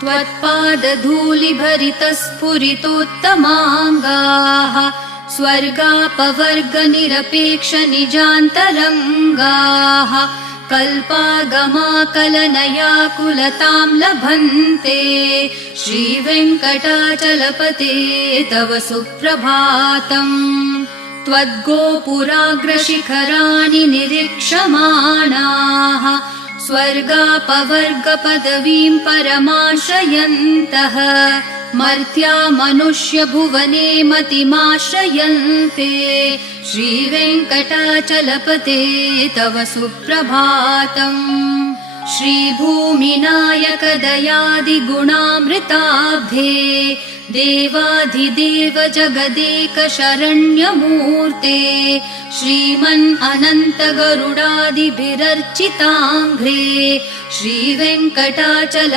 त्वत्पादधूलिभरितस्फुरितोत्तमाङ्गाः स्वर्गापवर्गनिरपेक्षनिजान्तरङ्गाः कल्पागमाकलनयाकुलतां लभन्ते श्रीवेङ्कटाचलपते तव सुप्रभातम् त्वद्गोपुराग्रशिखराणि निरीक्षमाणाः स्वर्गापवर्गपदवीं परमाश्रयन्तः मर्त्या मनुष्यभुवने मतिमाश्रयन्ते श्रीवेङ्कटाचलपते तव सुप्रभातम् श्रीभूमिनायक दयादिगुणामृताब्धे देवाधिदेव जगदेक शरण्यमूर्ते श्रीमन् अनन्त गरुडादिभिरर्चिताङ्घ्रे श्रीवेङ्कटाचल